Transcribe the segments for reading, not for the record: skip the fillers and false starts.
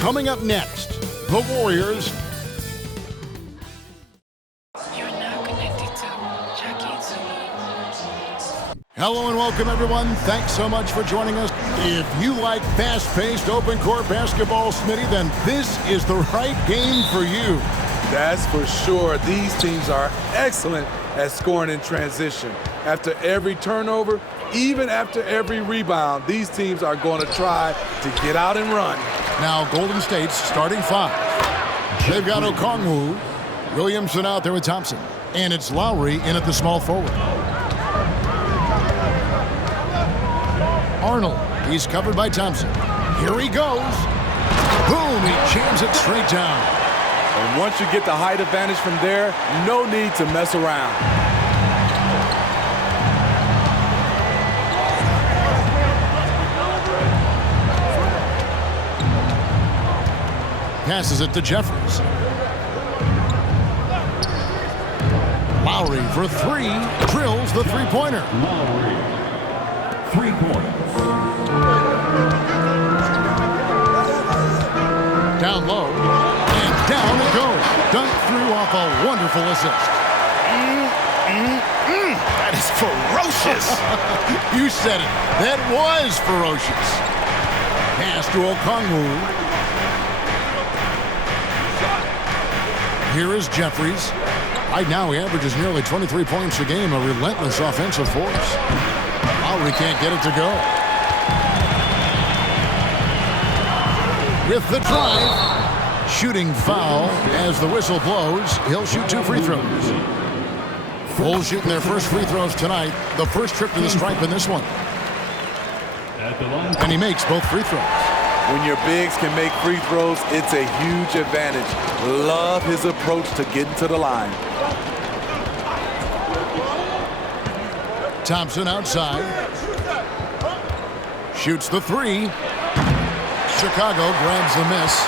Coming up next, the Warriors. You're now connected to Jackie Zulu. Hello and welcome, everyone. Thanks so much for joining us. If you like fast-paced open-court basketball, Smitty, then this is the right game for you. That's for sure. These teams are excellent at scoring in transition. After every turnover, even after every rebound, these teams are going to try to get out and run. Now, Golden State's starting five. They've got Okongwu, Williamson out there with Thompson, and it's Lowry in at the small forward. Arnold, he's covered by Thompson. Here he goes. Boom, he jams it straight down. And once you get the height advantage from there, no need to mess around. Passes it to Jeffries. Lowry for three, drills the three-pointer. Lowry, 3 points. Down low, and down it goes. Dunked through off a wonderful assist. That is ferocious. You said it. That was ferocious. Pass to Okongwu. Here is Jeffries. Right now he averages nearly 23 points a game, a relentless offensive force. Lowry can't get it to go. With the drive, shooting foul as the whistle blows. He'll shoot 2 free throws. Bulls shooting their first free throws tonight. The first trip to the stripe in this one. And he makes both free throws. When your bigs can make free throws, it's a huge advantage. Love his approach to getting to the line. Thompson outside. Shoots the three. Chicago grabs the miss.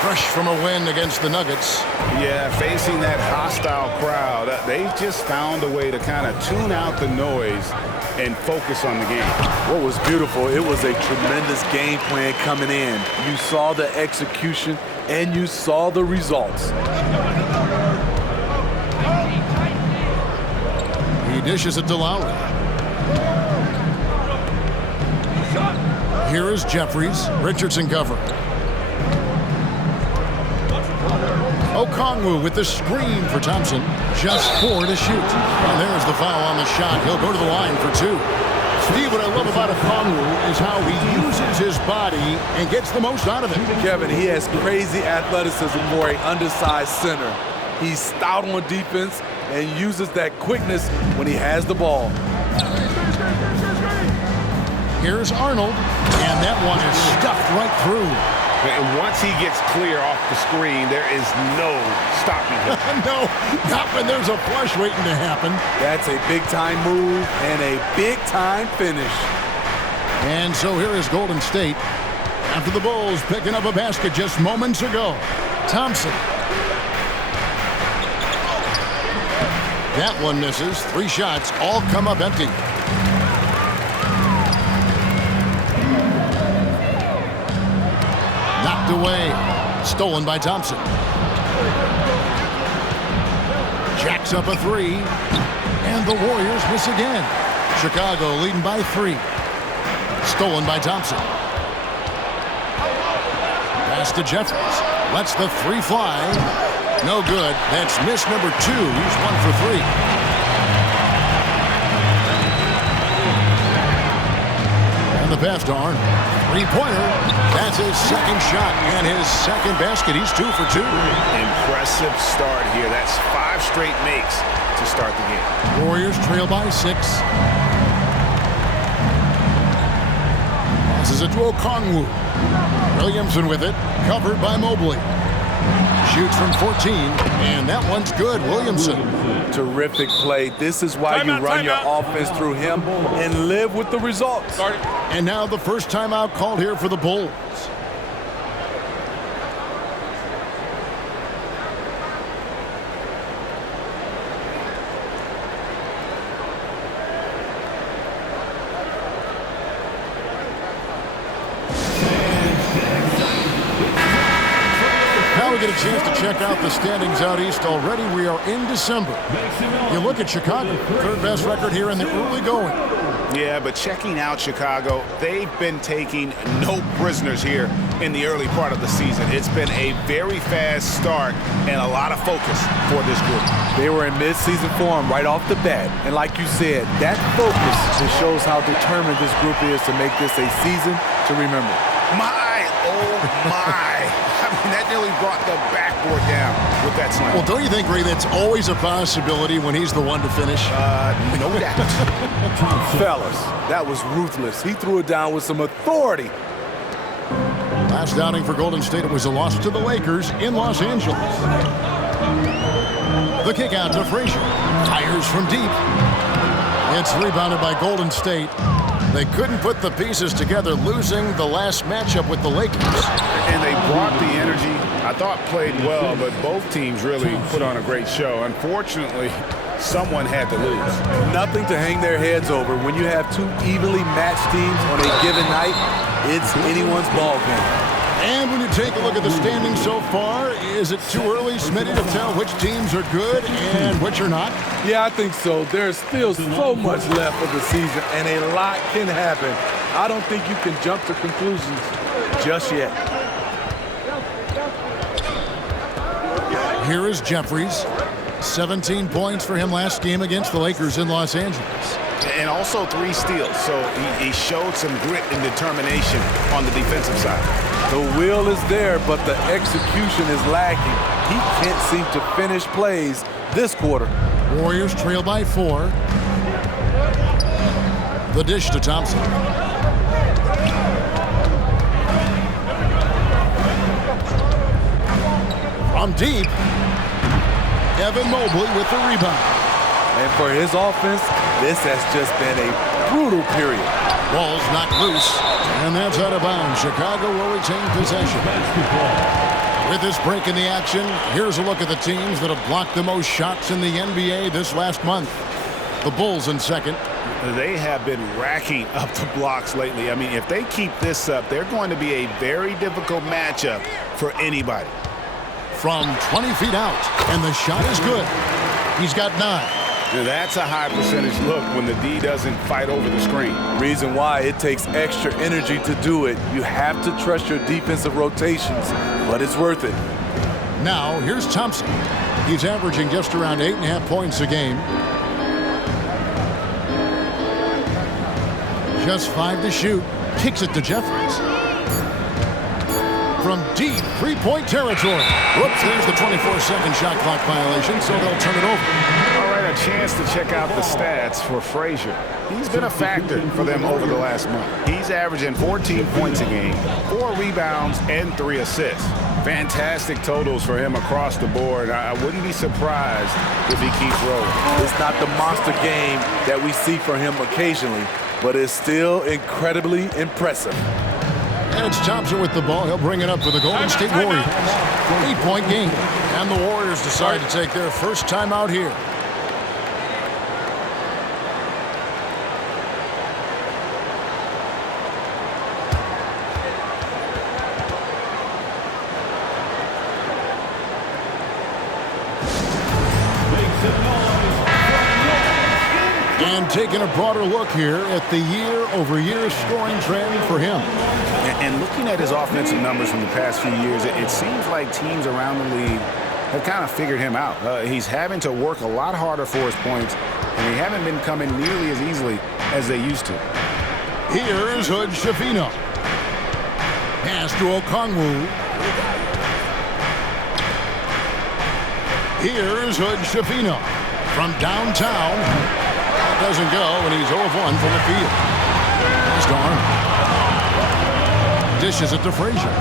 Fresh from a win against the Nuggets. Yeah, facing that hostile crowd, they just found a way to kind of tune out the noise and focus on the game. What was beautiful, it was a tremendous game plan coming in. You saw the execution and you saw the results. He dishes it to Lowry. Here is Jeffries. Richardson cover. Okongwu with the screen for Thompson. Just 4 to shoot. And there's the foul on the shot. He'll go to the line for 2. Steve, what I love about Okongwu is how he uses his body and gets the most out of it. Kevin, he has crazy athleticism for an undersized center. He's stout on defense and uses that quickness when he has the ball. Here's Arnold, and that one is stuffed right through. And once he gets clear off the screen, there is no stopping him. No, not when there's a flush waiting to happen. That's a big-time move and a big-time finish. And so here is Golden State. After the Bulls picking up a basket just moments ago. Thompson. That one misses. 3 shots all come up empty. Knocked away. Stolen by Thompson. Jacks up a 3. And the Warriors miss again. Chicago leading by 3. Stolen by Thompson. Pass to Jeffries. Lets the 3 fly. No good. That's miss number 2. He's 1 for 3. And the pass to Arnold. 3-pointer. That's his second shot and his second basket. He's 2 for 2. Impressive start here. That's 5 straight makes to start the game. Warriors trail by 6. Passes it to Okongwu. Williamson with it. Covered by Mobley. Shoots from 14, and that one's good. Williamson. Terrific play. This is why you run your offense through him and live with the results. And now the first timeout called here for the Bulls. we get a chance to check out the standings out east already. We are in December. You look at Chicago, third best record here in the early going. Yeah, but checking out Chicago, they've been taking no prisoners here in the early part of the season. It's been a very fast start and a lot of focus for this group. They were in mid-season form right off the bat. And like you said, that focus just shows how determined this group is to make this a season to remember. My, oh my. I mean, that nearly brought the backboard down with that slam. Well, don't you think, Ray, that's always a possibility when he's the one to finish? No doubt. Fellas, that was ruthless. He threw it down with some authority. Last outing for Golden State, it was a loss to the Lakers in Los Angeles. The kick out to Frazier. Fires from deep. It's rebounded by Golden State. They couldn't put the pieces together, losing the last matchup with the Lakers. And they brought the energy. I thought played well, but both teams really put on a great show. Unfortunately, someone had to lose. Nothing to hang their heads over. When you have two evenly matched teams on a given night, it's anyone's ball game. And when you take a look at the standings so far, is it too early, Smitty, to tell which teams are good and which are not? Yeah, I think so. There's still so much left of the season, and a lot can happen. I don't think you can jump to conclusions just yet. Here is Jeffries. 17 points for him last game against the Lakers in Los Angeles. And also 3 steals, so he showed some grit and determination on the defensive side. The will is there, but the execution is lacking. He can't seem to finish plays this quarter. Warriors trail by 4. The dish to Thompson. From deep, Evan Mobley with the rebound. And for his offense, this has just been a brutal period. Ball's knocked loose, and that's out of bounds. Chicago will retain possession. With this break in the action, here's a look at the teams that have blocked the most shots in the NBA this last month. The Bulls in second. They have been racking up the blocks lately. I mean, if they keep this up, they're going to be a very difficult matchup for anybody. From 20 feet out, and the shot is good. He's got 9. Now that's a high percentage look when the D doesn't fight over the screen. Reason why it takes extra energy to do it. You have to trust your defensive rotations, but it's worth it. Now, here's Thompson. He's averaging just around 8.5 points a game. Just 5 to shoot. Kicks it to Jeffries. From deep three-point territory. Whoops, there's the 24-second shot clock violation, so they'll turn it over. All right, a chance to check out the stats for Frazier. He's been a factor for them over the last month. He's averaging 14 points a game, 4 rebounds, and 3 assists. Fantastic totals for him across the board. I wouldn't be surprised if he keeps rolling. It's not the monster game that we see from him occasionally, but it's still incredibly impressive. And it's Thompson with the ball. He'll bring it up for the Golden State Warriors. 8-point game. And the Warriors decide to take their first time out here. And taking a broader look here at the year-over-year scoring trend for him. And looking at his offensive numbers from the past few years, it seems like teams around the league have kind of figured him out. He's having to work a lot harder for his points, and they haven't been coming nearly as easily as they used to. Here's Hood Schifino. Pass to Okongwu. Here's Hood Schifino from downtown. Doesn't go, and he's 0 of 1 from the field. He's gone. Dishes it to Frazier.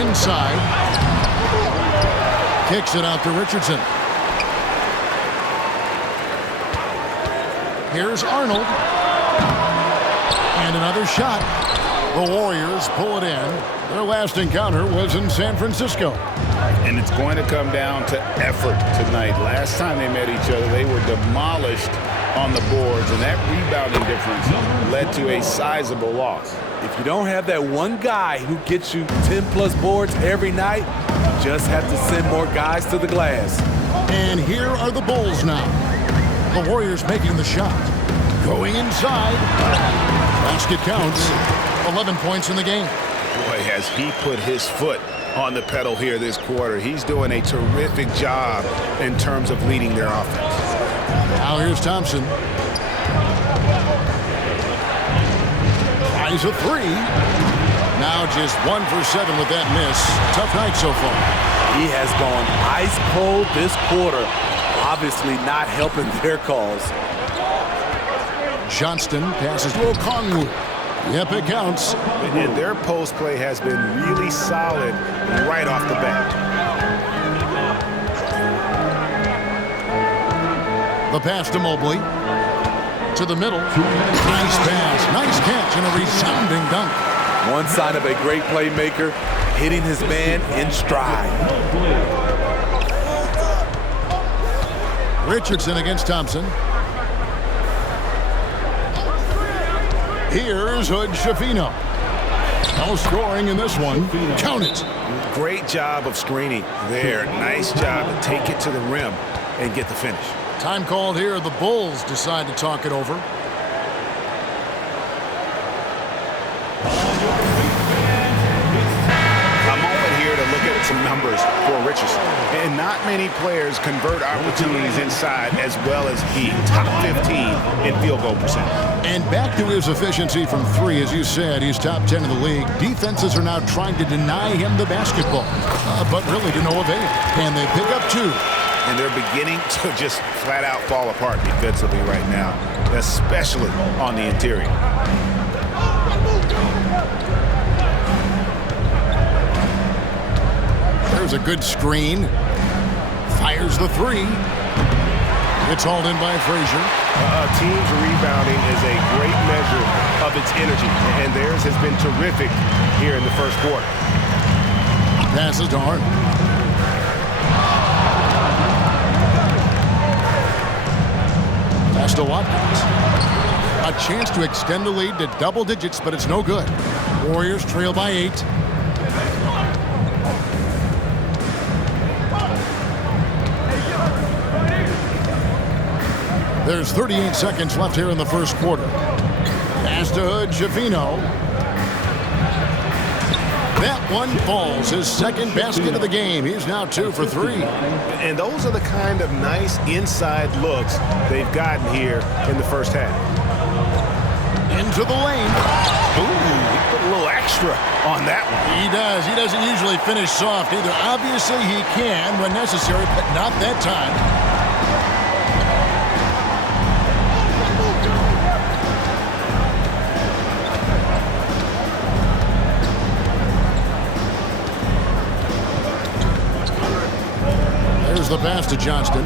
Inside. Kicks it out to Richardson. Here's Arnold. And another shot. The Warriors pull it in. Their last encounter was in San Francisco. And it's going to come down to effort tonight. Last time they met each other, they were demolished on the boards, and that rebounding difference led to a sizable loss. If you don't have that one guy who gets you 10-plus boards every night, Just have to send more guys to the glass. And here are the Bulls now. The Warriors making the shot. Going inside. Basket counts. 11 points in the game. Boy, has he put his foot on the pedal here this quarter. He's doing a terrific job in terms of leading their offense. Now here's Thompson. Tries a three. Now just 1 for 7 with that miss. Tough night so far. He has gone ice cold this quarter. Obviously not helping their cause. Johnston passes to Okongwu. Yep, it counts. And their post play has been really solid right off the bat. The pass to Mobley. To the middle. Nice pass. Nice catch and a resounding dunk. One sign of a great playmaker, hitting his man in stride. Richardson against Thompson. Here's Hood Schifino. No scoring in this one. Count it. Great job of screening there. Nice job to take it to the rim and get the finish. Time called here. The Bulls decide to talk it over. A moment here to look at some numbers for Richardson. And not many players convert opportunities inside as well as he. Top 15 in field goal percentage. And back to his efficiency from three, as you said, he's top 10 in the league. Defenses are now trying to deny him the basketball, but really to no avail. And they pick up 2. And they're beginning to just flat out fall apart defensively right now, especially on the interior. There's a good screen. Fires the 3. It's hauled in by Frazier. A team's rebounding is a great measure of its energy, and theirs has been terrific here in the first quarter. Passes to Arnold. Pass to Watkins. A chance to extend the lead to double digits, but it's no good. Warriors trail by 8. There's 38 seconds left here in the first quarter. Pass to Hood Schifino. That one falls. His second basket of the game. He's now 2 for 3. And those are the kind of nice inside looks they've gotten here in the first half. Into the lane. Ooh, he put a little extra on that one. He does. He doesn't usually finish soft either. Obviously, he can when necessary, but not that time. There's the pass to Johnston.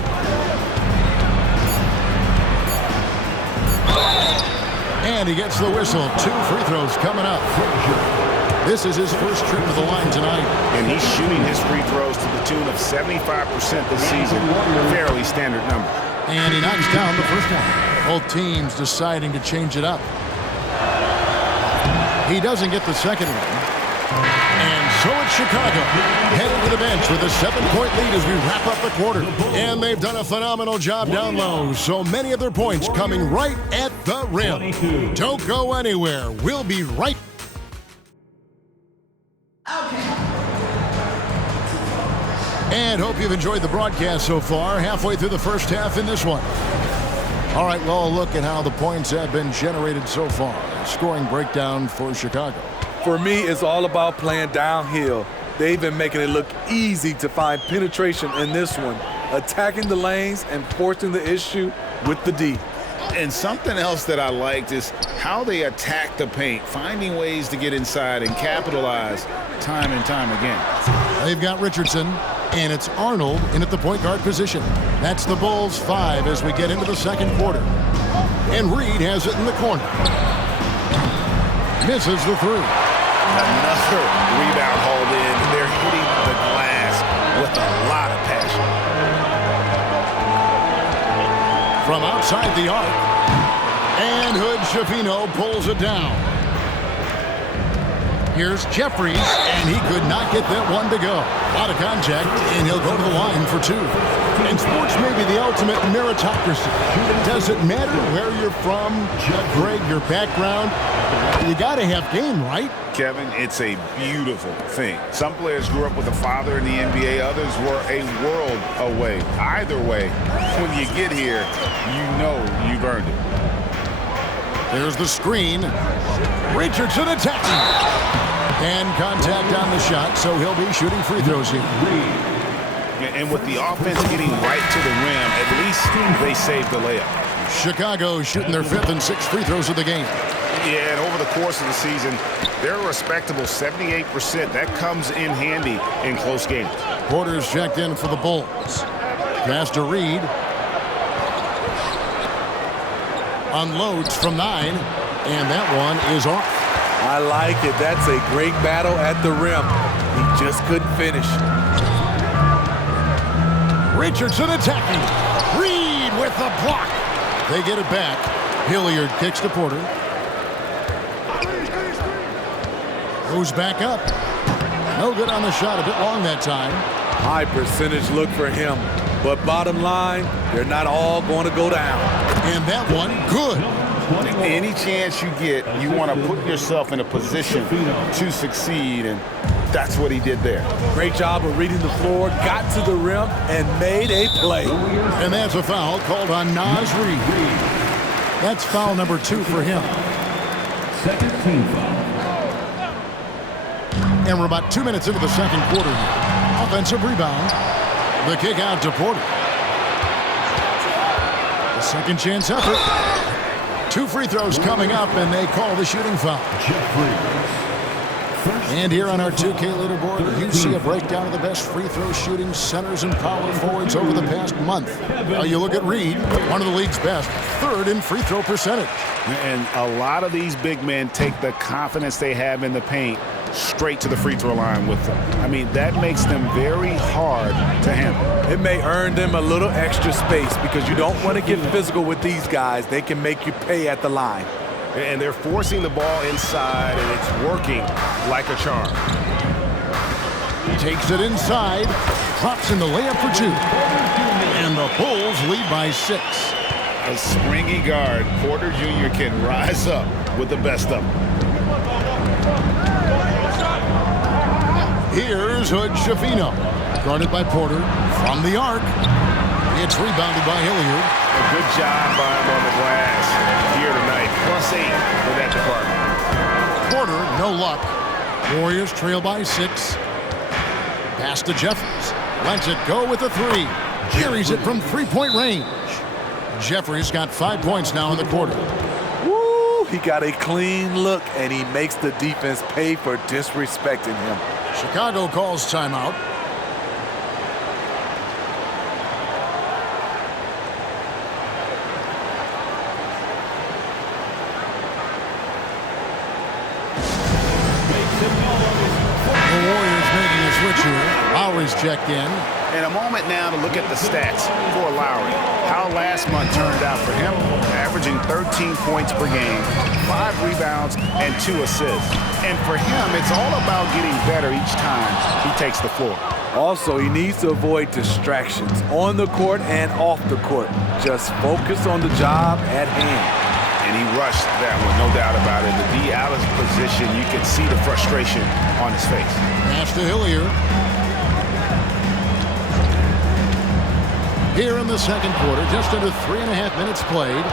And he gets the whistle. 2 free throws coming up. This is his first trip to the line tonight. And he's shooting his free throws to the tune of 75% this season. Fairly standard number. And he knocks down the first one. Both teams deciding to change it up. He doesn't get the second one. And so it's Chicago heading to the bench with a 7-point lead as we wrap up the quarter. And they've done a phenomenal job down low. So many of their points coming right at the rim. Don't go anywhere. We'll be right back. And hope you've enjoyed the broadcast so far. Halfway through the first half in this one. All right, well, a look at how the points have been generated so far. Scoring breakdown for Chicago. For me, it's all about playing downhill. They've been making it look easy to find penetration in this one, attacking the lanes and forcing the issue with the D. And something else that I liked is how they attack the paint, finding ways to get inside and capitalize time and time again. They've got Richardson, and it's Arnold in at the point guard position. That's the Bulls 5 as we get into the second quarter. And Reed has it in the corner. Misses the 3. Another rebound hauled in. They're hitting the glass with a lot of passion. From outside the arc. And Hood Schifino pulls it down. Here's Jeffries, and he could not get that one to go. A lot of contact, and he'll go to the line for 2. And sports may be the ultimate meritocracy. It doesn't matter where you're from, your grade, your background. You got to have game, right? Kevin, it's a beautiful thing. Some players grew up with a father in the NBA. Others were a world away. Either way, when you get here, you know you've earned it. There's the screen. Richardson attacking. And contact on the shot, so he'll be shooting free throws here. And with the offense getting right to the rim, at least they saved the layup. Chicago shooting their 5th and 6th free throws of the game. Yeah, and over the course of the season, they're a respectable 78%. That comes in handy in close games. Porter's checked in for the Bulls. Pass to Reed. Unloads from 9, and that one is off. I like it. That's a great battle at the rim. He just couldn't finish. Richardson attacking. Reed with the block. They get it back. Hilliard kicks to Porter. Goes back up. No good on the shot. A bit long that time. High percentage look for him. But bottom line, they're not all going to go down. And that one, good. Any chance you get, you want to put yourself in a position to succeed, and that's what he did there. Great job of reading the floor, got to the rim, and made a play. And that's a foul called on Naz Reid. That's foul number 2 for him. Second team foul. And we're about 2 minutes into the second quarter here. Offensive rebound. The kick out to Porter. The second chance effort. 2 free throws coming up, and they call the shooting foul. And here on our 2K leaderboard, you see a breakdown of the best free throw shooting centers and power forwards over the past month. Now you look at Reed, one of the league's best, 3rd in free throw percentage. And a lot of these big men take the confidence they have in the paint straight to the free throw line with them. I mean, that makes them very hard to handle. It may earn them a little extra space because you don't want to get physical with these guys. They can make you pay at the line. And they're forcing the ball inside, and it's working like a charm. Takes it inside, drops in the layup for 2. And the Bulls lead by 6. A springy guard, Porter Jr. can rise up with the best of them. Here's Hood Schifino, guarded by Porter from the arc. It's rebounded by Hilliard. A good job by him on the glass here tonight. +8 for that department. Porter, no luck. Warriors trail by 6. Pass to Jeffries. Lets it go with a 3. Carries it from 3-point range. Jeffries got 5 points now in the quarter. Woo! He got a clean look, and he makes the defense pay for disrespecting him. Chicago calls timeout. The Warriors making a switch here. Lowry's checked in. And a moment now to look at the stats for Lowry. How last month turned out for him, averaging 13 points per game, 5 rebounds, and 2 assists. And for him, it's all about getting better each time he takes the floor. Also, he needs to avoid distractions on the court and off the court. Just focus on the job at hand. And he rushed that one, no doubt about it. The D. Allen's position, you can see the frustration on his face. Pass to Hilliard. Here in the second quarter, just under 3.5 minutes played.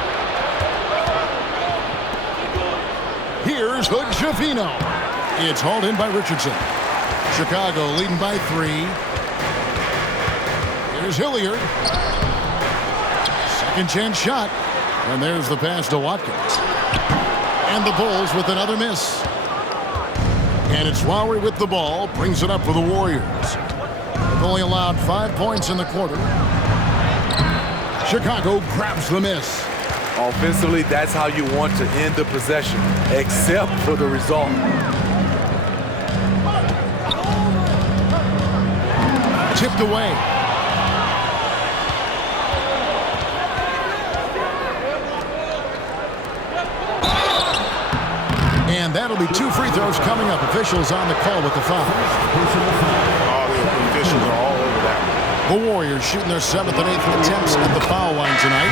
Here's Hood Schifino. It's hauled in by Richardson. Chicago leading by 3. Here's Hilliard. Second chance shot. And there's the pass to Watkins. And the Bulls with another miss. And it's Lowry with the ball. Brings it up for the Warriors. They've only allowed 5 points in the quarter. Chicago grabs the miss. Offensively, that's how you want to end the possession, except for the result. Tipped away. And that that'll be 2 free throws coming up. Officials on the call with the foul. All the officials are all over that one. The Warriors shooting their 7th and 8th attempts at the foul line tonight.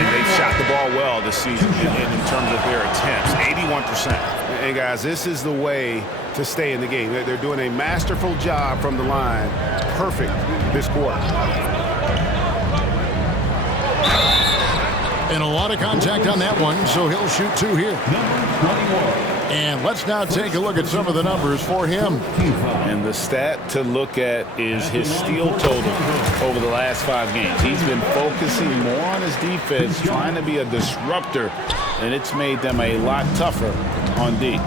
And they've shot the ball well this season in terms of their attempts, 81%. Hey, guys, this is the way to stay in the game. They're doing a masterful job from the line. Perfect this quarter. And a lot of contact on that one, so he'll shoot 2 here. And let's now take a look at some of the numbers for him. And the stat to look at is his steal total over the last 5 games. He's been focusing more on his defense, trying to be a disruptor, and it's made them a lot tougher on D.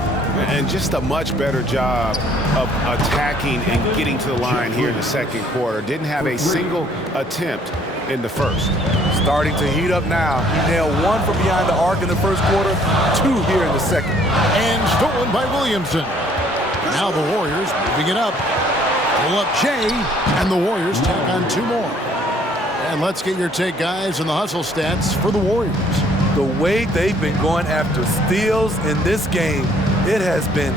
And just a much better job of attacking and getting to the line here in the second quarter. Didn't have a single attempt in the first. Starting to heat up now. He nailed 1 from behind the arc in the first quarter, 2 here in the second. And stolen by Williamson. Now the Warriors moving it up. Pull up Jay, and the Warriors take on 2 more. And let's get your take, guys, on the hustle stats for the Warriors. The way they've been going after steals in this game, it has been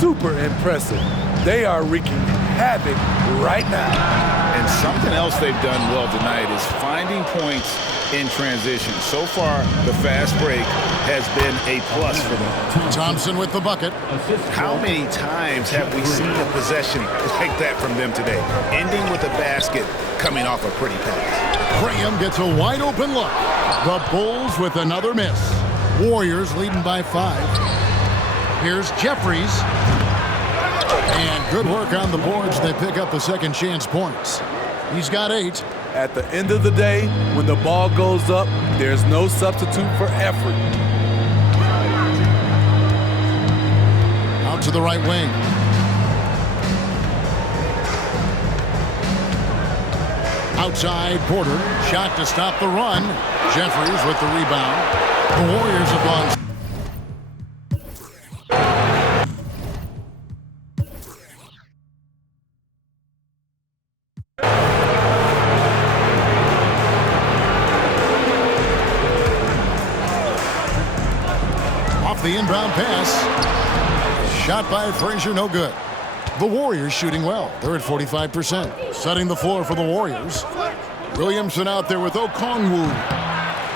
super impressive. They are wreaking havoc right now. And something else they've done well tonight is finding points in transition. So far, the fast break has been a plus for them. Thompson with the bucket. How many times have we seen a possession like that from them today? Ending with a basket coming off a pretty pass. Graham gets a wide open look. The Bulls with another miss. Warriors leading by 5. Here's Jeffries. And good work on the boards. They pick up the second chance points. He's got 8. At the end of the day, when the ball goes up, there's no substitute for effort. Out to the right wing. Outside, Porter. Shot to stop the run. Jeffries with the rebound. The Warriors have gone. The inbound pass. Shot by Frazier, no good. The Warriors shooting well. They're at 45%. Setting the floor for the Warriors. Williamson out there with Okongwu.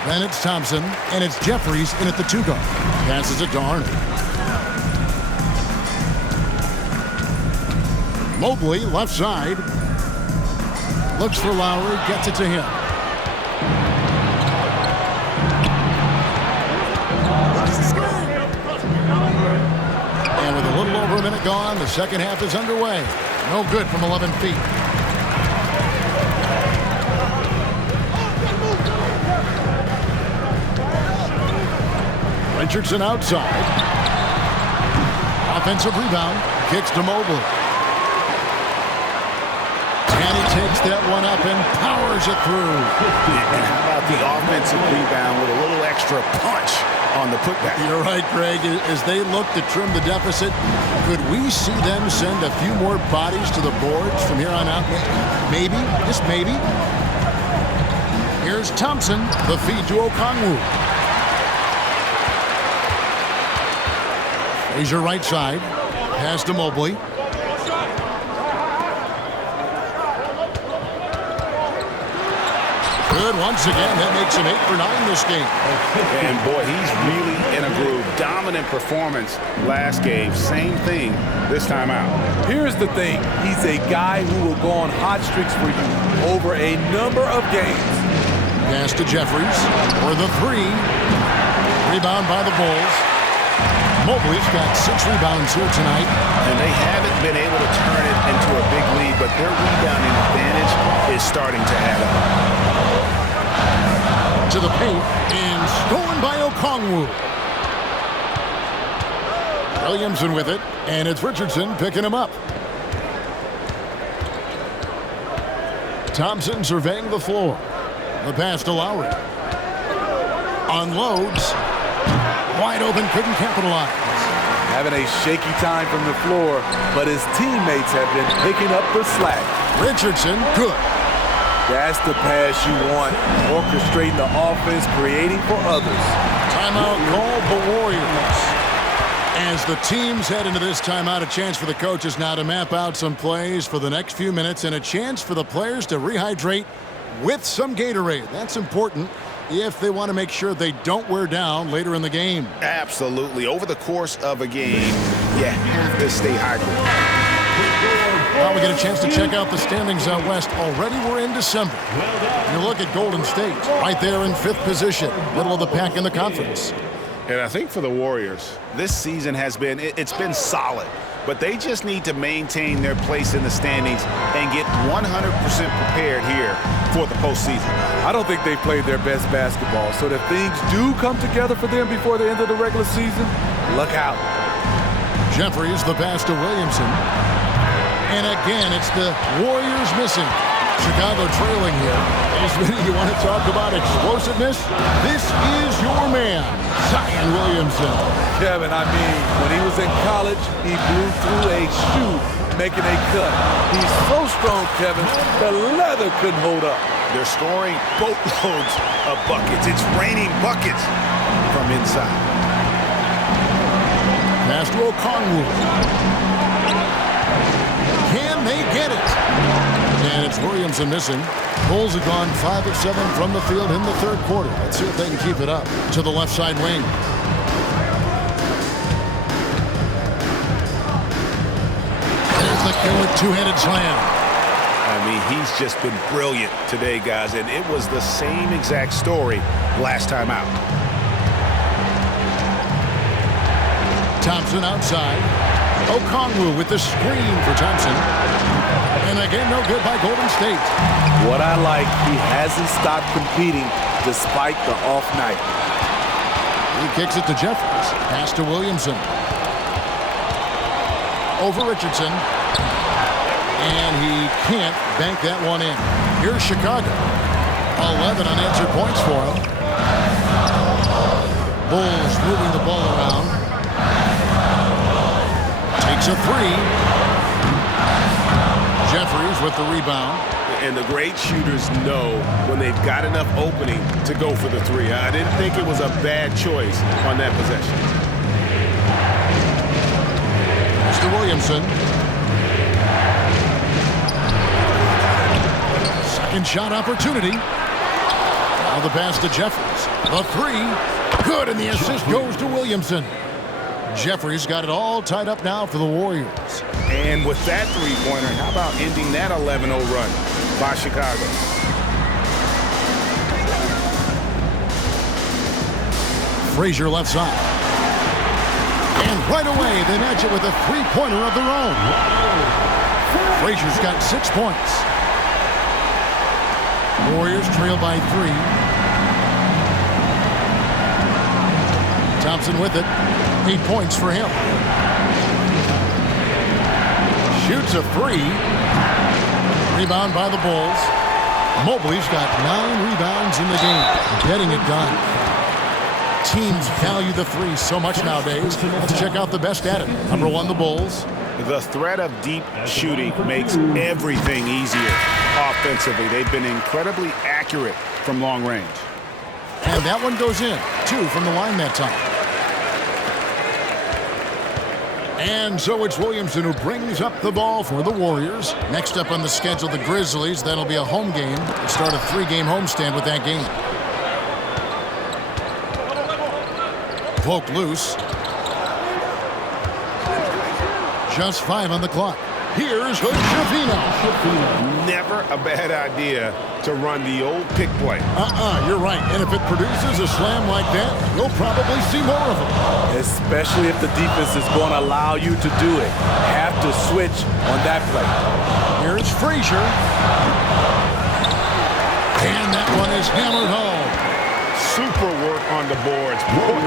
Then it's Thompson, and it's Jeffries in at the 2 guard. Passes it to Arnold. Mobley, left side. Looks for Lowry, gets it to him. With a little over a minute gone, the second half is underway. No good from 11 feet. Richardson outside. Offensive rebound. Kicks to Mobley. And he takes that one up and powers it through. And how about the offensive rebound with a little extra punch on the putback? You're right, Greg. As they look to trim the deficit, could we see them send a few more bodies to the boards from here on out? Maybe, just maybe. Here's Thompson, the feed to Okongwu. Frazier right side, pass to Mobley. Good once again. That makes him 8 for 9 this game. And boy, he's really in a groove. Dominant performance last game. Same thing this time out. Here's the thing. He's a guy who will go on hot streaks for you over a number of games. Pass to Jeffries for the 3. Rebound by the Bulls. Mobley's got 6 rebounds here tonight. And they haven't been able to turn it into a big lead, but their rebounding advantage is starting to add up. To the paint, and stolen by Okongwu. Williamson with it, and it's Richardson picking him up. Thompson surveying the floor. The pass to Lowry. Unloads. Wide open, couldn't capitalize. Having a shaky time from the floor, but his teammates have been picking up the slack. Richardson, good. That's the pass you want. Orchestrating the offense, creating for others. Timeout called the Warriors. And As the teams head into this timeout, a chance for the coaches now to map out some plays for the next few minutes and a chance for the players to rehydrate with some Gatorade. That's important if they want to make sure they don't wear down later in the game. Absolutely. Over the course of a game, you have to stay hydrated. Now we get a chance to check out the standings out west. Already we're in December. You look at Golden State, right there in 5th position, middle of the pack in the conference. And I think for the Warriors, this season has been, it's been solid. But they just need to maintain their place in the standings and get 100% prepared here for the postseason. I don't think they've played their best basketball, so if things do come together for them before the end of the regular season, look out. Jeffries, the pass to Williamson. And again, it's the Warriors missing. Chicago trailing here. You want to talk about explosiveness? This is your man, Zion Williamson. Kevin, I mean, when he was in college, he blew through a shoe making a cut. He's so strong, Kevin, the leather couldn't hold up. They're scoring boatloads of buckets. It's raining buckets from inside. Pass to Okongwu. Can they get it? And it's Williamson missing. Bulls have gone 5 of 7 from the field in the 3rd quarter. Let's see if they can keep it up. To the left side wing. There's the killer two-handed slam. I mean, he's just been brilliant today, guys, and it was the same exact story last time out. Thompson outside. Okongwu with the screen for Thompson. And again, no good by Golden State. What I like, he hasn't stopped competing despite the off night. He kicks it to Jeffries. Pass to Williamson. Over Richardson. And he can't bank that one in. Here's Chicago. 11 unanswered points for him. Bulls moving the ball around. Takes a three. Jeffries with the rebound. And the great shooters know when they've got enough opening to go for the three. I didn't think it was a bad choice on that possession. Mr. Williamson. Second shot opportunity. Now the pass to Jeffries. The three. Good, and the assist goes to Williamson. Jeffries got it all tied up now for the Warriors. And with that three-pointer, how about ending that 11-0 run by Chicago? Frazier left side. And right away, they match it with a three-pointer of their own. Frazier's got 6 points. Warriors trail by 3. Thompson with it. 8 points for him. Shoots a three. Rebound by the Bulls. Mobley's got 9 rebounds in the game. Getting it done. Teams value the three so much nowadays. Let's check out the best at it. Number 1, the Bulls. The threat of deep shooting makes everything easier offensively. They've been incredibly accurate from long range. And that one goes in. 2 from the line that time. And so it's Williamson who brings up the ball for the Warriors. Next up on the schedule, the Grizzlies. That'll be a home game. They start a 3-game homestand with that game. Poke loose. Just 5 on the clock. Here's Hood-Schifino. Never a bad idea to run the old pick play. You're right. And if it produces a slam like that, you'll probably see more of them. Especially if the defense is going to allow you to do it. Have to switch on that play. Here's Frazier. And that one is hammered home. Super work on the boards. Boy,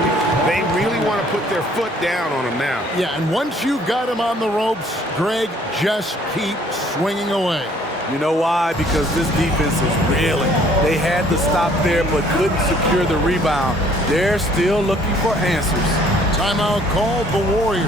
they really want to put their foot down on them now. Yeah, and once you've got him on the ropes, Greg, just keep swinging away. You know why? Because this defense is reeling. They had to stop there but couldn't secure the rebound. They're still looking for answers. Timeout called the Warriors.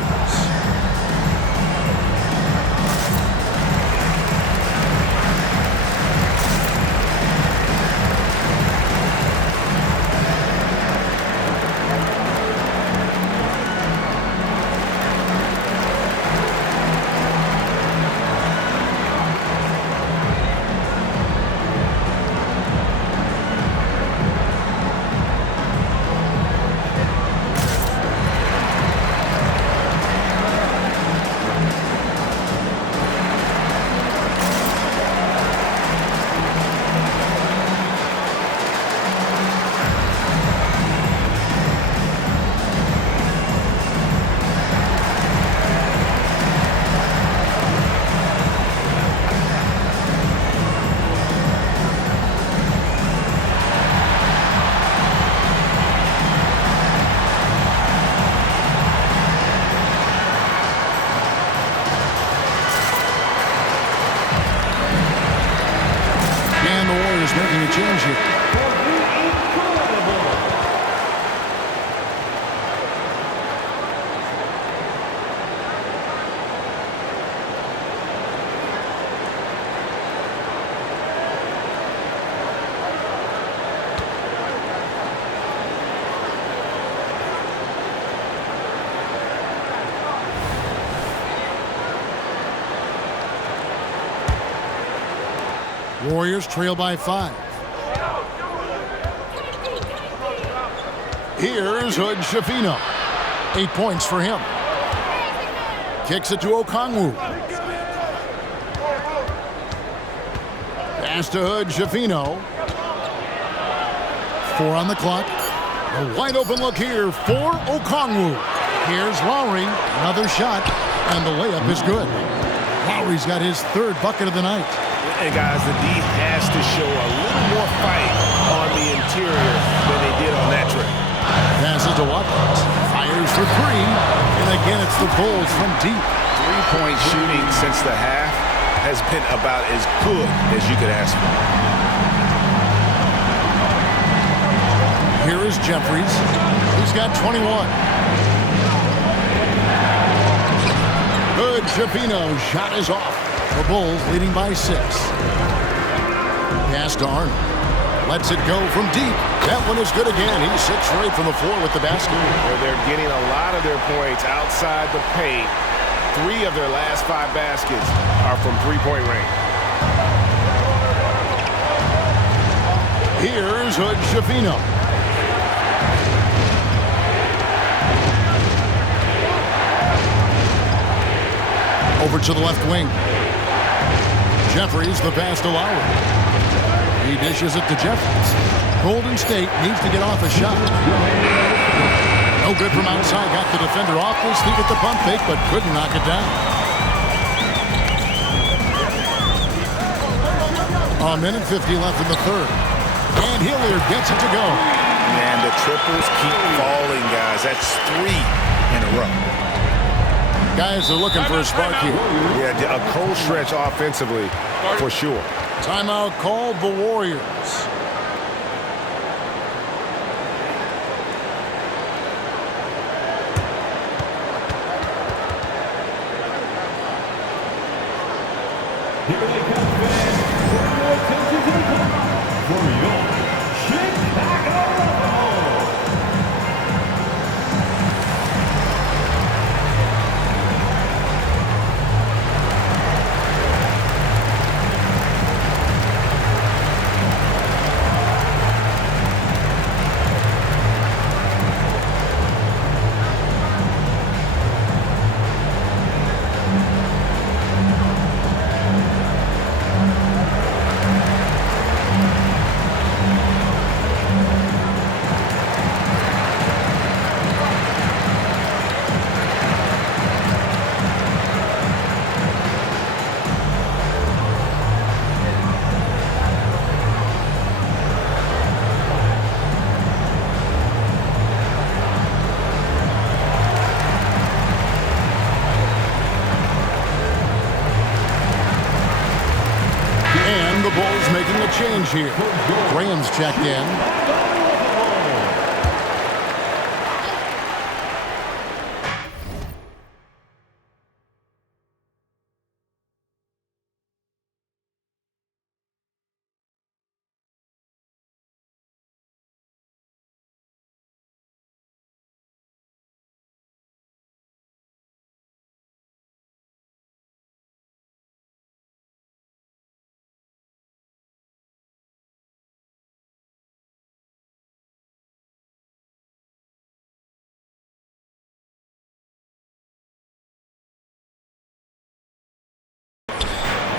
change here. Warriors trail by 5. Here's Hood Schifino. 8 points for him. Kicks it to Okongwu. Pass to Hood Schifino. 4 on the clock. A wide open look here for Okongwu. Here's Lowry. Another shot. And the layup is good. Lowry's got his 3rd bucket of the night. And guys, the D has to show a little more fight on the interior than they did on that trip. Passes to Watkins. Fires for 3. And again, it's the Bulls from deep. 3-point shooting since the half has been about as good as you could ask for. Here is Jeffries. He's got 21. Hood Schifino. Shot is off. The Bulls leading by 6. Pass to Arnold. Lets it go from deep. That one is good again. He's 6 for 8 from the floor with the basket. They're getting a lot of their points outside the paint. 3 of their last 5 baskets are from 3-point range. Here's Hood Schifino. Over to the left wing. Jeffries, the pass to Lowry. He dishes it to Jeffries. Golden State needs to get off a shot. No good from outside. Got the defender off his feet with the pump fake, but couldn't knock it down. A minute 50 left in the 3rd. And Hilliard gets it to go. Man, the triples keep falling, guys. That's 3 in a row. Guys are looking for a spark here. Yeah, a cold stretch offensively, for sure. Timeout called the Warriors. Here they come, fans. Turn your attention to the clock for your Chicago. Change here. Graham's checked in.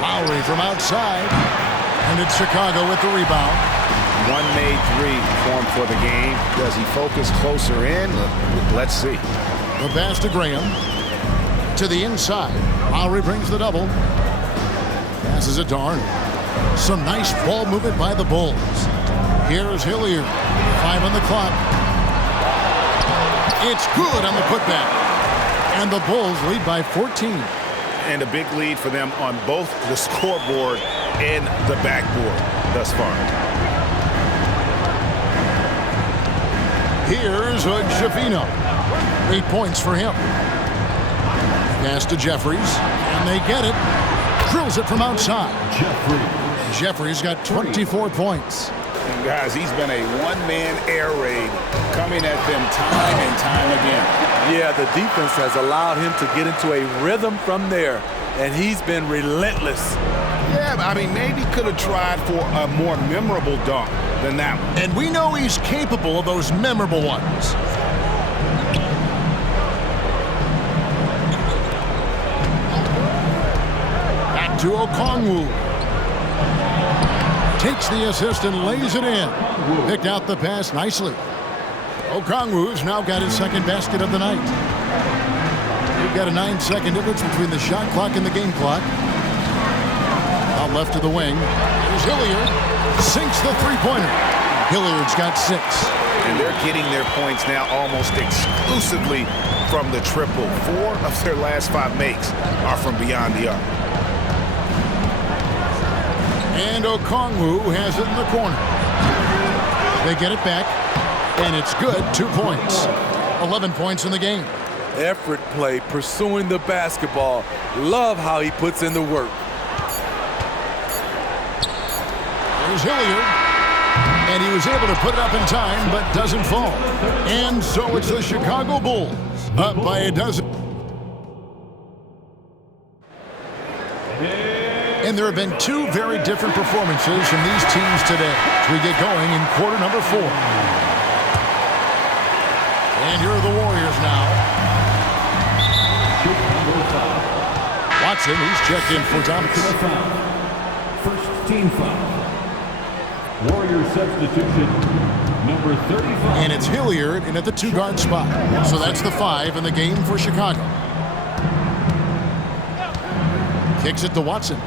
Lowry from outside. And it's Chicago with the rebound. One made 3 for him for the game. Does he focus closer in? Let's see. The pass to Graham. To the inside. Lowry brings the double. Passes it to Arnold. Some nice ball movement by the Bulls. Here's Hilliard. 5 on the clock. It's good on the putback. And the Bulls lead by 14. And a big lead for them on both the scoreboard and the backboard thus far. Here's Hood-Schifino. 8 points for him. Pass to Jeffries, and they get it. Drills it from outside. Jeffries got 24 points. And guys, he's been a one-man air raid coming at them time and time again. Yeah, the defense has allowed him to get into a rhythm from there, and he's been relentless. Yeah, I mean, maybe could have tried for a more memorable dunk than that one. And we know he's capable of those memorable ones. Back to Okongwu. Takes the assist and lays it in. Picked out the pass nicely. Okongwu's now got his second basket of the night. We've got a 9-second difference between the shot clock and the game clock. Out left to the wing. Here's Hilliard. Sinks the three-pointer. Hilliard's got 6. And they're getting their points now almost exclusively from the triple. 4 of their last 5 makes are from beyond the arc. And Okongwu has it in the corner. They get it back, and it's good. 2 points. 11 points in the game. Effort play, pursuing the basketball. Love how he puts in the work. There's Hilliard. And he was able to put it up in time, but doesn't fall. And so it's the Chicago Bulls up by a dozen. And there have been 2 very different performances from these teams today as we get going in quarter number 4. And here are the Warriors now. Watson, he's checked in for Thompson. First team foul. Warrior substitution, number 35. And it's Hilliard in at the 2-guard spot. So that's the 5 in the game for Chicago. Kicks it to Watson.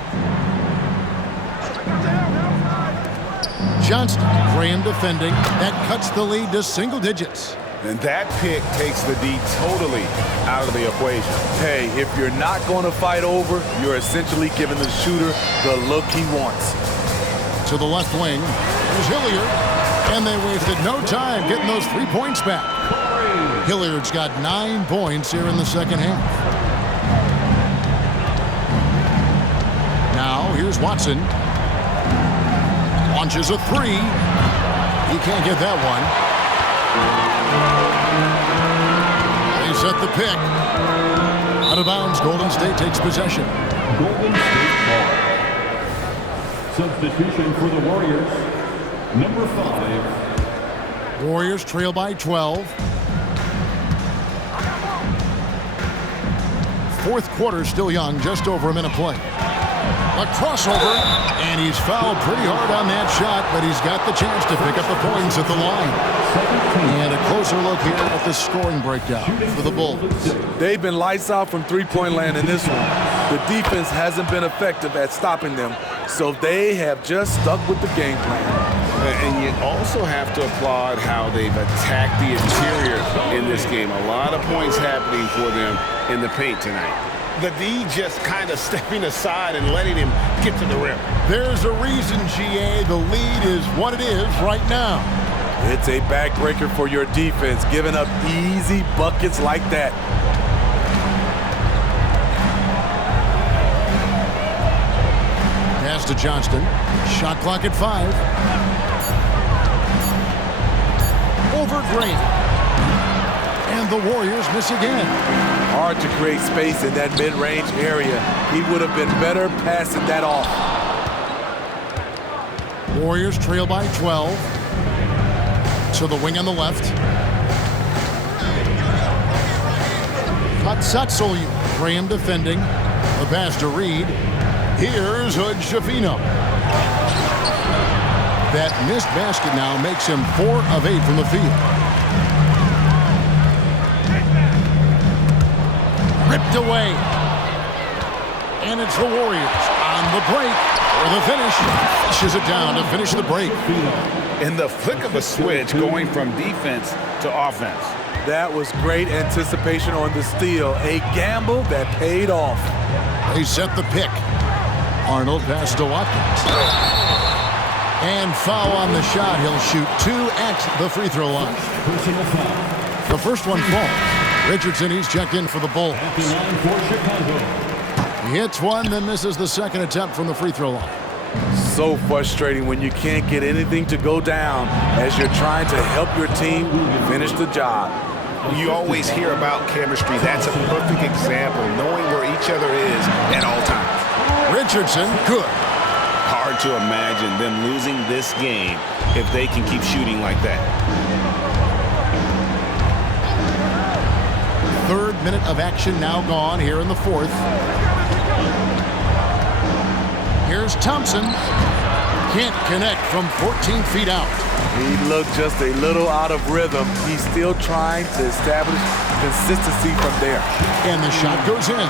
Johnston, Graham defending. That cuts the lead to single digits. And that pick takes the D totally out of the equation. Hey, if you're not going to fight over, you're essentially giving the shooter the look he wants. To the left wing, there's Hilliard. And they wasted no time getting those 3 points back. Hilliard's got 9 points here in the second half. Now, here's Watson. Launches a 3. He can't get that one. They set the pick. Out of bounds, Golden State takes possession. Golden State ball. Substitution for the Warriors, number 5. Warriors trail by 12. Fourth quarter still young, just over a minute play. A crossover, and he's fouled pretty hard on that shot, but he's got the chance to pick up the points at the line. And a closer look here at the scoring breakdown for the Bulls. They've been lights out from three-point land in this one. The defense hasn't been effective at stopping them, so they have just stuck with the game plan. And you also have to applaud how they've attacked the interior in this game. A lot of points happening for them in the paint tonight. The D just kind of stepping aside and letting him get to the rim. There's a reason, GA, the lead is what it is right now. It's a backbreaker for your defense, giving up easy buckets like that. Pass to Johnston. Shot clock at 5. Over Graham. And the Warriors miss again. Hard to create space in that mid-range area. He would have been better passing that off. Warriors trail by 12. To the wing on the left. Patsatsoyu. Graham defending. The pass to Reed. Here's Hood-Schifino. That missed basket now makes him 4 of 8 from the field. Ripped away. And it's the Warriors on the break for the finish. Pushes it down to finish the break. In the flick of a switch, going from defense to offense. That was great anticipation on the steal. A gamble that paid off. They set the pick. Arnold pass to Watkins. And foul on the shot. He'll shoot 2 at the free throw line. Personal foul. The first one falls. Richardson, he's checked in for the Bulls. At the line for Chicago. He hits one, then misses the second attempt from the free throw line. So frustrating when you can't get anything to go down as you're trying to help your team finish the job. You always hear about chemistry. That's a perfect example, knowing where each other is at all times. Richardson, good. Hard to imagine them losing this game if they can keep shooting like that. Third minute of action now gone here in the fourth. Here's Thompson. Can't connect from 14 feet out. He looked just a little out of rhythm. He's still trying to establish consistency from there. And the shot goes in.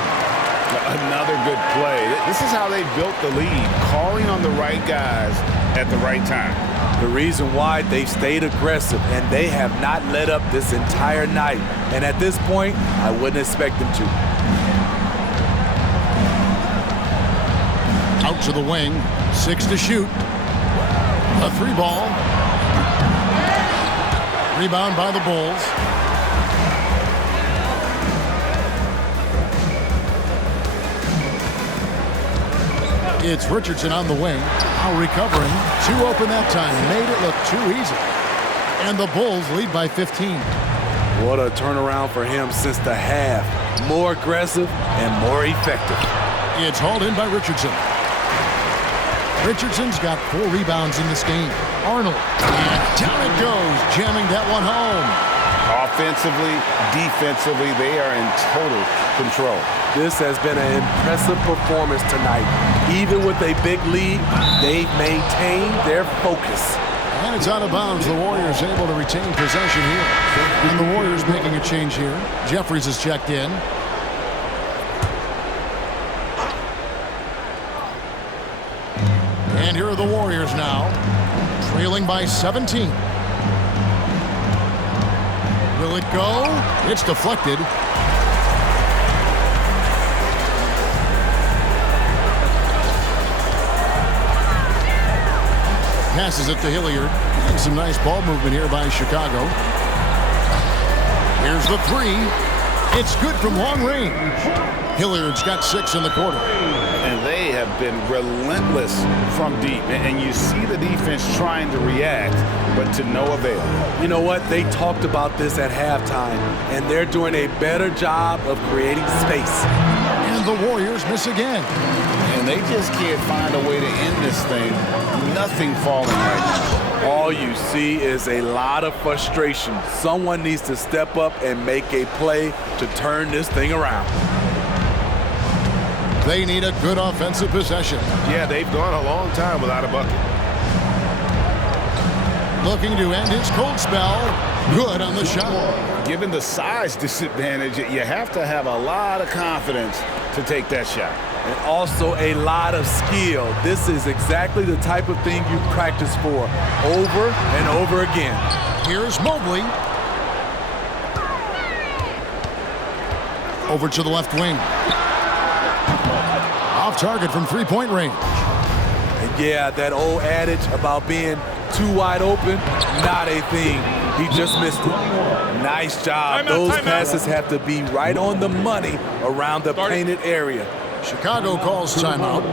Another good play. This is how they built the lead, calling on the right guys at the right time. The reason why they've stayed aggressive and they have not let up this entire night. And at this point, I wouldn't expect them to. Out to the wing. 6 to shoot. A 3-ball. Rebound by the Bulls. It's Richardson on the wing. Now recovering. 2 open that time. Made it look too easy. And the Bulls lead by 15. What a turnaround for him since the half. More aggressive and more effective. It's hauled in by Richardson. Richardson's got 4 rebounds in this game. Arnold. And down it goes, jamming that one home. Offensively, defensively, they are in total control. This has been an impressive performance tonight. Even with a big lead, they've maintained their focus. And it's out of bounds. The Warriors able to retain possession here. And the Warriors making a change here. Jeffries is checked in. And here are the Warriors now, trailing by 17. Will it go? It's deflected. Passes it to Hilliard. And some nice ball movement here by Chicago. Here's the 3. It's good from long range. Hilliard's got 6 in the quarter. And they have been relentless from deep. And you see the defense trying to react, but to no avail. You know what? They talked about this at halftime, and they're doing a better job of creating space. And the Warriors miss again. And they just can't find a way to end this thing. Nothing falling right now. All you see is a lot of frustration. Someone needs to step up and make a play to turn this thing around. They need a good offensive possession. Yeah, they've gone a long time without a bucket. Looking to end his cold spell. Good on the shot. Given the size disadvantage, you have to have a lot of confidence to take that shot. And also a lot of skill. This is exactly the type of thing you practice for over and over again. Here's Mobley. Over to the left wing. Off target from 3-point range. And yeah, that old adage about being too wide open, not a thing. He just missed it. Nice job. Those passes have to be right on the money around the painted area. Chicago calls timeout.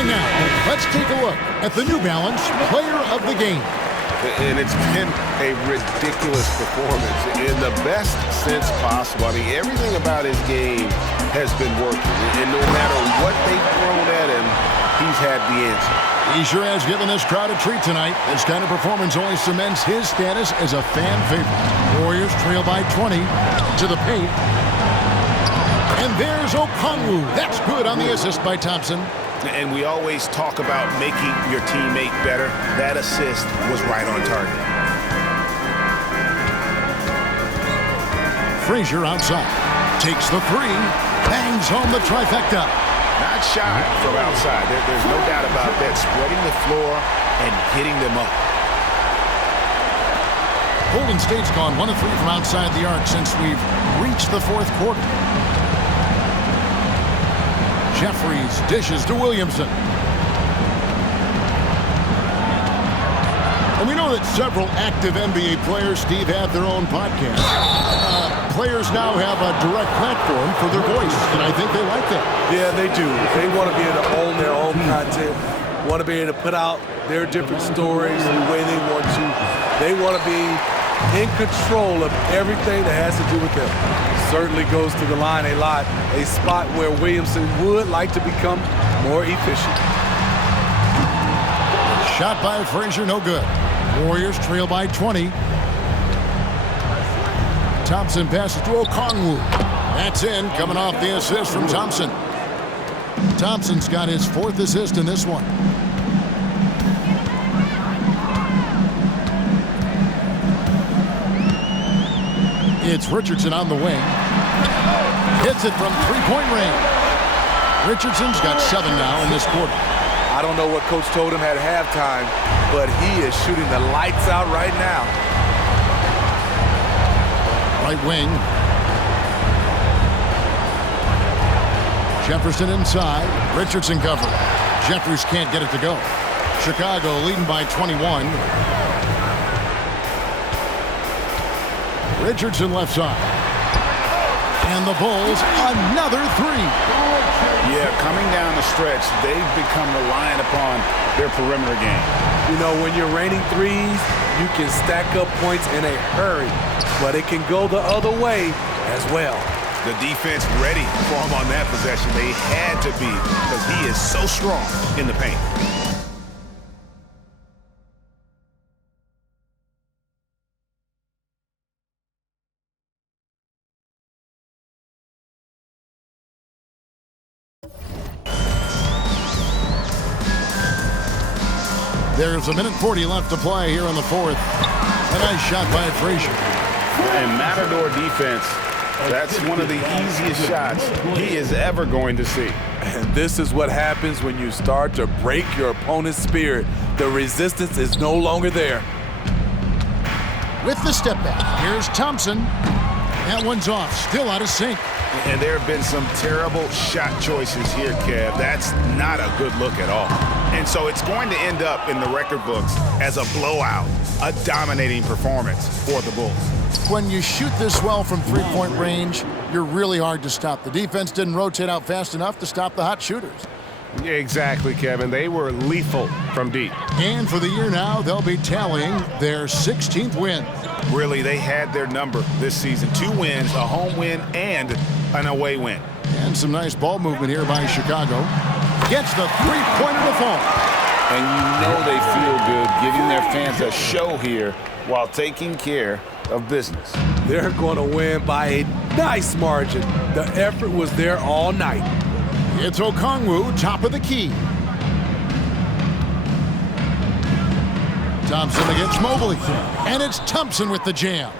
And now, let's take a look at the New Balance Player of the Game. And it's been a ridiculous performance in the best sense possible. I mean, everything about his game has been working. And no matter what they've thrown at him, he's had the answer. He sure has given this crowd a treat tonight. This kind of performance only cements his status as a fan favorite. Warriors trail by 20 to the paint. And there's Okongwu. That's good on the assist by Thompson. And we always talk about making your teammate better. That assist was right on target. Frazier outside. Takes the three. Bangs home the trifecta. Not shy from outside. There's no doubt about that. Spreading the floor and hitting them up. Golden State's gone 1 of 3 from outside the arc since we've reached the fourth quarter. Jeffries dishes to Williamson. And we know that several active NBA players, Steve, have their own podcast. Players now have a direct platform for their voice, and I think they like that. Yeah, they do. They want to be able to own their own content, want to be able to put out their different stories the way they want to. They want to be in control of everything that has to do with them. Certainly goes to the line a lot, a spot where Williamson would like to become more efficient. Shot by Frazier, no good. Warriors trail by 20. Thompson passes to Okongwu. That's in, coming off the assist from Thompson. Thompson's got his 4th assist in this one. It's Richardson on the wing. Hits it from three-point range. Richardson's got 7 now in this quarter. I don't know what Coach told him at halftime, but he is shooting the lights out right now. Right wing. Jefferson inside. Richardson covered. Jeffries can't get it to go. Chicago leading by 21. Richardson left side. And the Bulls, another 3. Yeah, coming down the stretch, they've become reliant upon their perimeter game. You know, when you're raining threes, you can stack up points in a hurry, but it can go the other way as well. The defense ready for him on that possession. They had to be because he is so strong in the paint. There's 1:40 left to play here in the 4th. A nice shot by Frazier. And Matador defense, that's one of the easiest shots he is ever going to see. And this is what happens when you start to break your opponent's spirit. The resistance is no longer there. With the step back, here's Thompson. That one's off, still out of sync. And there have been some terrible shot choices here, Kev. That's not a good look at all. And so it's going to end up in the record books as a blowout, a dominating performance for the Bulls. When you shoot this well from three-point range, you're really hard to stop. The defense didn't rotate out fast enough to stop the hot shooters. Yeah, exactly, Kevin. They were lethal from deep. And for the year now, they'll be tallying their 16th win. Really, they had their number this season. 2 wins, a home win, and an away win. And some nice ball movement here by Chicago. Gets the three-pointer to fall. And you know they feel good giving their fans a show here while taking care of business. They're going to win by a nice margin. The effort was there all night. It's Okongwu, top of the key. Thompson against Mobley. And it's Thompson with the jam.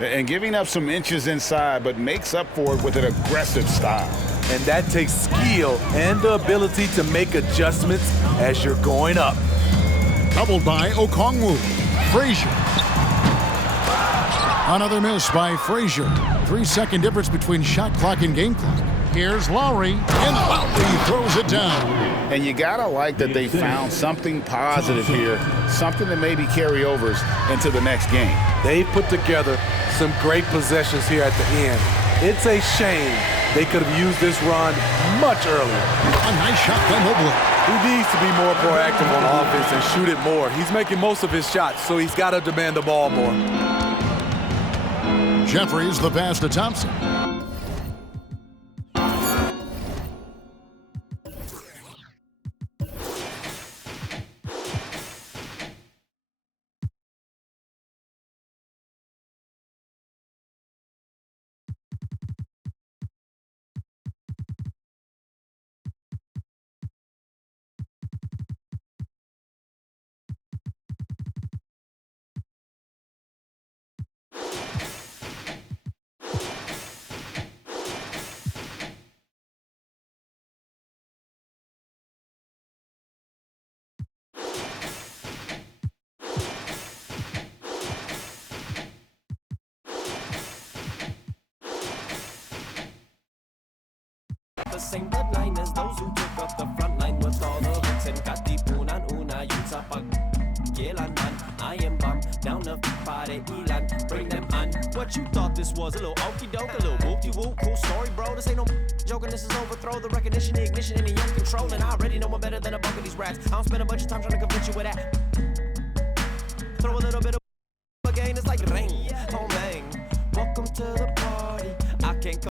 And giving up some inches inside, but makes up for it with an aggressive style. And that takes skill and the ability to make adjustments as you're going up. Doubled by Okongwu. Frazier. Another miss by Frazier. 3-second difference between shot clock and game clock. Here's Lowry, and Lowry throws it down. And you gotta like that they found something positive here, something that maybe carry overs into the next game. They put together some great possessions here at the end. It's a shame they could have used this run much earlier. A nice shot by Mobley. He needs to be more proactive on offense and shoot it more. He's making most of his shots, so he's got to demand the ball more. Jeffries the pass to Thompson. the same bloodline as those who took up the front line with all the hooks and katipunan una yung sa pagkilan man. I am bum down the pare ilan, bring them on. What you thought this was, a little okey doke, a little whoop de whoop, cool story, bro. This ain't no joking, this is overthrow the recognition, the ignition, and the young control. And I already know one better than a bunch of these rats. I don't spend a bunch of time trying to convince you of that. Throw a little bit of